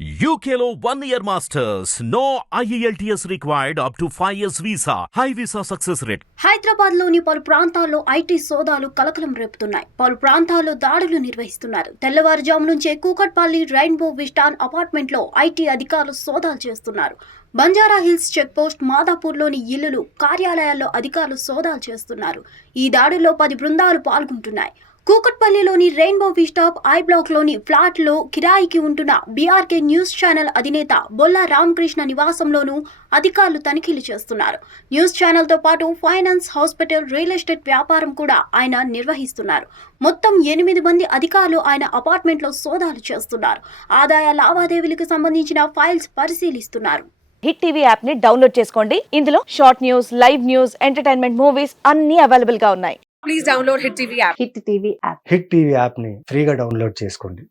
UKLO 1 year masters. No IELTS required up to 5 years visa. High visa success rate. Hyderabad లోని పలు ప్రాంతాల్లో IT సోదాలు కలకలం రేపుతున్నాయి. పలు ప్రాంతాల్లో దాడులు నిర్వహిస్తున్నారు. తెల్లవారుజాము నుంచే కూకట్పల్లి రెయిన్బో విస్టాన్ అపార్ట్మెంట్ లో ఐటీ అధికారులు సోదాలు చేస్తున్నారు. బంజారా హిల్స్ చెక్ పోస్ట్, మాదాపూర్లోని ఇల్లులు, కార్యాలయాల్లో అధికారులు సోదాలు చేస్తున్నారు. ఈ దాడుల్లో 10 బృందాలు పాల్గొంటున్నాయి. కూకట్పల్లిలోని రెయిన్బో విస్టాప్ ఐ బ్లాక్ లోని ఫ్లాట్ లో కిరాయికి ఉంటున్న బీఆర్కే న్యూస్ ఛానల్ అధినేత బొల్లా రామకృష్ణ నివాసంలోనూ అధికారులు తనిఖీలు చేస్తున్నారు. న్యూస్ ఛానల్ తో పాటు ఫైనాన్స్, హాస్పిటల్, రియల్ ఎస్టేట్ వ్యాపారం కూడా ఆయన నిర్వహిస్తున్నారు. మొత్తం 8 మంది అధికారులు ఆయన అపార్ట్మెంట్ లో సోదాలు చేస్తున్నారు. ఆదాయ లావాదేవీలకు సంబంధించిన ఫైల్స్ పరిశీలిస్తున్నారు. హిట్ టీవీ యాప్ ని డౌన్లోడ్ చేసుకోండి. ఇందులో short news, live news, entertainment movies అన్ని అవైలబుల్ గా ఉన్నాయి. Please download Hit TV app. Hit TV app. Hit TV యాప్ని ఫ్రీగా డౌన్లోడ్ చేసుకోండి.